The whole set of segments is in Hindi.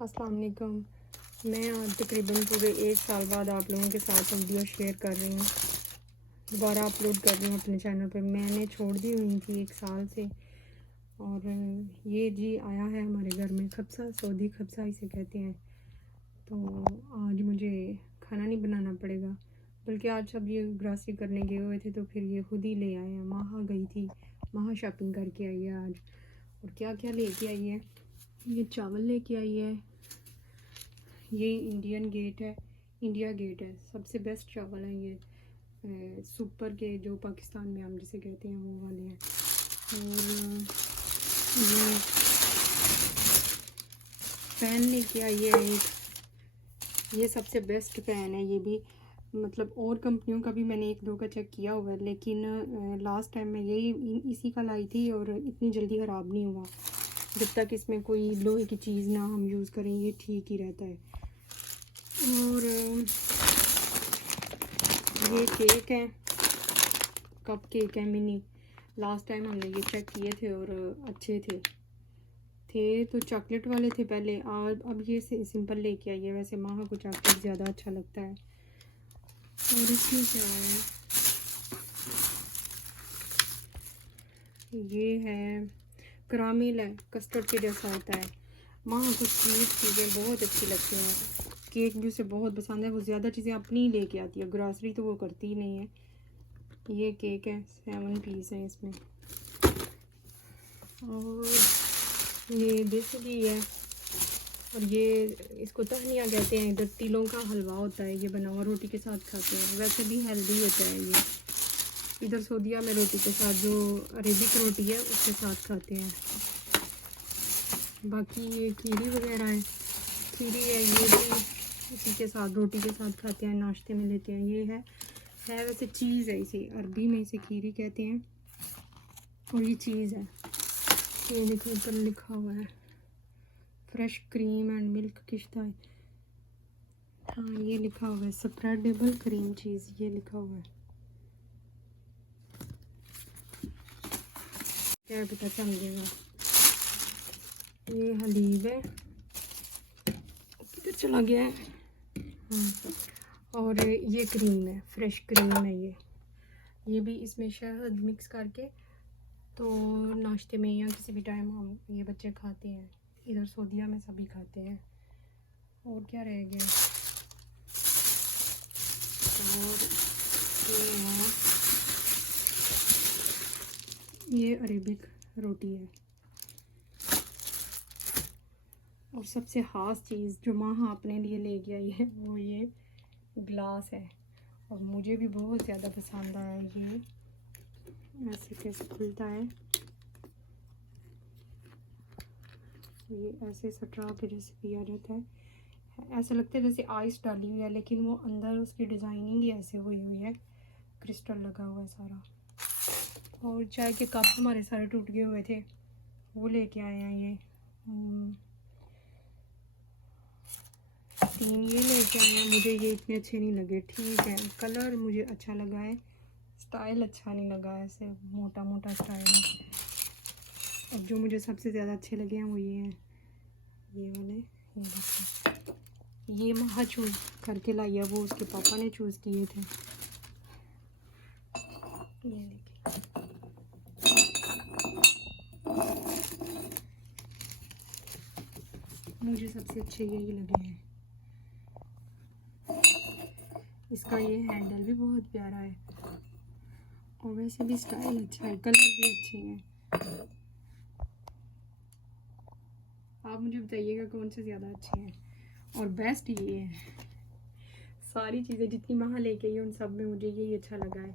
अस्सलाम वालेकुम। मैं आज तकरीबन पूरे 1 साल बाद आप लोगों के साथ वीडियो शेयर कर रही हूँ, दोबारा अपलोड कर रही हूँ अपने चैनल पे। मैंने छोड़ दी हुई थी 1 साल से। और ये जी आया है हमारे घर में खबसा, सऊदी खबसा इसे कहते हैं। तो आज मुझे खाना नहीं बनाना पड़ेगा, बल्कि आज सब ये ग्रॉसरी करने गए हुए थे तो फिर ये खुद ही ले आए हैं। माहा गई थी, माहा शॉपिंग करके आई है आज। और क्या क्या लेके आई है, ये चावल लेके आई है। ये इंडियन गेट है, इंडिया गेट है, सबसे बेस्ट चावल है ये। सुपर के जो पाकिस्तान में हम जिसे कहते हैं वो वाले हैं। और ये पैन लेके आई है एक, ये सबसे बेस्ट पैन है। ये भी मतलब और कंपनियों का भी मैंने 1-2 का चेक किया हुआ है, लेकिन लास्ट टाइम मैं यही इसी का लाई थी और इतनी जल्दी ख़राब नहीं हुआ। जब तक इसमें कोई लोहे की चीज़ ना हम यूज़ करें ये ठीक ही रहता है। और ये केक है, कप केक है मिनी। लास्ट टाइम हमने ये चेक किए थे और अच्छे थे तो चॉकलेट वाले थे पहले। आज अब ये सिंपल लेके आई है। वैसे माँ को चॉकलेट ज़्यादा अच्छा लगता है। और इसमें क्या है, ये है करामिल है, कस्टर्ड के जैसा होता है। माँ को स्वीट चीज़ें बहुत अच्छी लगती हैं, केक भी उसे बहुत पसंद है। वो ज़्यादा चीज़ें अपनी ही लेके आती है, ग्रॉसरी तो वो करती ही नहीं है। ये केक है, 7 पीस हैं इसमें। और ये देसी है, और ये इसको तहनिया कहते हैं। इधर तिलों का हलवा होता है, ये बना हुआ रोटी के साथ खाते हैं। वैसे भी हेल्दी होता है ये। इधर सऊदीया में रोटी के साथ, जो अरेबिक रोटी है उसके साथ खाते हैं। बाकी ये खीरी वगैरह है, खीरी है, ये भी इसी के साथ रोटी के साथ खाते हैं, नाश्ते में लेते हैं। ये है वैसे चीज़ है, इसे अरबी में इसे खीरी कहते हैं। और ये चीज़ है, ये देखो ऊपर लिखा हुआ है फ्रेश क्रीम एंड मिल्क किश्ता है। हाँ ये लिखा हुआ है स्प्रेडेबल क्रीम चीज़, ये लिखा हुआ है। क्या पता समझेगा। ये हलीब है, किधर चला गया है। हाँ, और ये क्रीम है, फ्रेश क्रीम है ये भी इसमें शहद मिक्स करके तो नाश्ते में या किसी भी टाइम हम ये बच्चे खाते हैं। इधर सऊदीया में सभी खाते हैं। और क्या रह गया, और ये अरेबिक रोटी है। और सबसे ख़ास चीज़ जो माँ अपने लिए लेके आई है वो ये ग्लास है, और मुझे भी बहुत ज़्यादा पसंद आया। ये ऐसे कैसे खुलता है, ये ऐसे सटरा के जैसे पिया जाता है। ऐसा लगता है जैसे आइस डाली हुई है, लेकिन वो अंदर उसकी डिज़ाइनिंग ही ऐसे हुई है, क्रिस्टल लगा हुआ है सारा। और चाय के कप हमारे सारे टूट गए हुए थे, वो लेके आए हैं ये 3 ये लेके आए हैं। मुझे ये इतने अच्छे नहीं लगे, ठीक है कलर मुझे अच्छा लगा है, स्टाइल अच्छा नहीं लगा, ऐसे मोटा मोटा स्टाइल है। अब जो मुझे सबसे ज़्यादा अच्छे लगे हैं वो ये हैं, ये वाले। ये महा चूज़ करके लाई है, वो उसके पापा ने चूज़ किए थे। ये देखिए, मुझे सबसे अच्छे यही लगे हैं। इसका ये हैंडल भी बहुत प्यारा है, और वैसे भी स्टाइल अच्छा है, कलर भी अच्छे हैं। आप मुझे बताइएगा कौन से ज़्यादा अच्छे हैं। और बेस्ट ये है, सारी चीज़ें जितनी वहाँ लेके आई उन सब में मुझे यही अच्छा लगा है।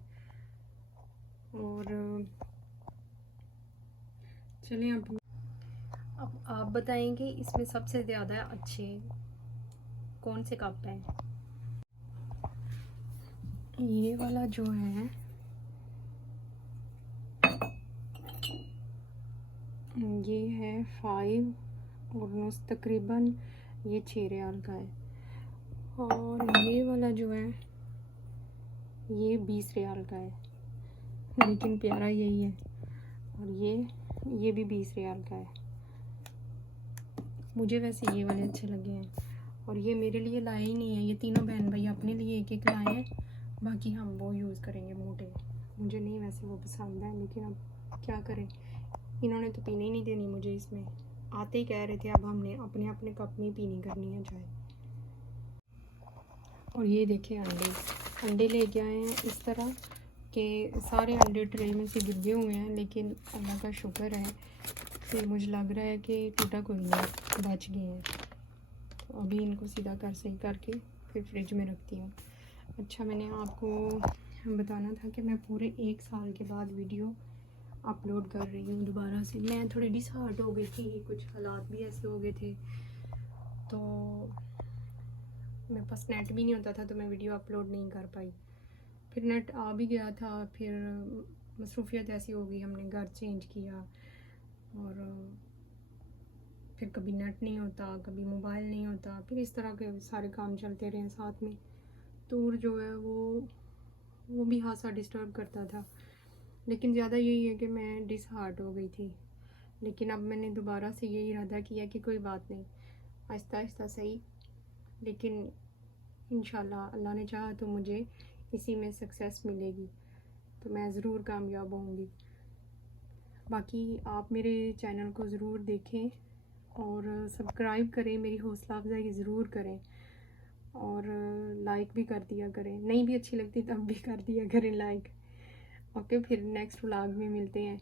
और चलिए अब आप बताएंगे इसमें सबसे ज़्यादा अच्छे कौन से कप हैं। ये वाला जो है ये है 5 और तकरीबन ये 6 रियाल का है। और ये वाला जो है ये 20 रियाल का है, लेकिन प्यारा यही है। और ये भी 20 रियाल का है। मुझे वैसे ये वाले अच्छे लगे हैं, और ये मेरे लिए लाए ही नहीं है, ये तीनों बहन भाई अपने लिए एक एक लाए हैं, बाकी हम वो यूज़ करेंगे मोटे। मुझे नहीं वैसे वो पसंद है, लेकिन अब क्या करें, इन्होंने तो पीने ही नहीं देनी मुझे। इसमें आते ही कह रहे थे अब हमने अपने अपने कप में पीनी करनी है चाय। और ये देखें अंडे लेके आए हैं इस तरह के, सारे अंडे ट्रे में से गिरे हुए हैं, लेकिन अल्लाह का शुक्र है कि मुझे लग रहा है कि टूटा कोई नहीं, बच गए हैं। तो अभी इनको सीधा कर सही करके फिर फ्रिज में रखती हूँ। अच्छा, मैंने आपको बताना था कि मैं पूरे 1 साल के बाद वीडियो अपलोड कर रही हूँ दोबारा से। मैं थोड़ी डिसहार्ट हो गई थी, कुछ हालात भी ऐसे हो गए थे, तो मेरे पास नेट भी नहीं होता था, तो मैं वीडियो अपलोड नहीं कर पाई। फिर नेट आ भी गया था, फिर मसरूफियत ऐसी हो गई, हमने घर चेंज किया, और फिर कभी नेट नहीं होता, कभी मोबाइल नहीं होता, फिर इस तरह के सारे काम चलते रहे साथ में। टूर जो है वो भी हादसा डिस्टर्ब करता था, लेकिन ज़्यादा यही है कि मैं डिसहार्ट हो गई थी। लेकिन अब मैंने दोबारा से यही इरादा किया कि कोई बात नहीं, आहिस्ता आहिस्ता सही, लेकिन इंशाल्लाह अल्लाह ने चाहा तो मुझे इसी में सक्सेस मिलेगी, तो मैं ज़रूर कामयाब होंगी। बाकी आप मेरे चैनल को ज़रूर देखें और सब्सक्राइब करें, मेरी हौसला अफजाई ज़रूर करें, और लाइक भी कर दिया करें, नहीं भी अच्छी लगती तब भी कर दिया करें लाइक। ओके, फिर नेक्स्ट व्लॉग में मिलते हैं।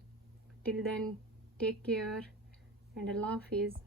Till then take care and अल्लाह हाफिज़।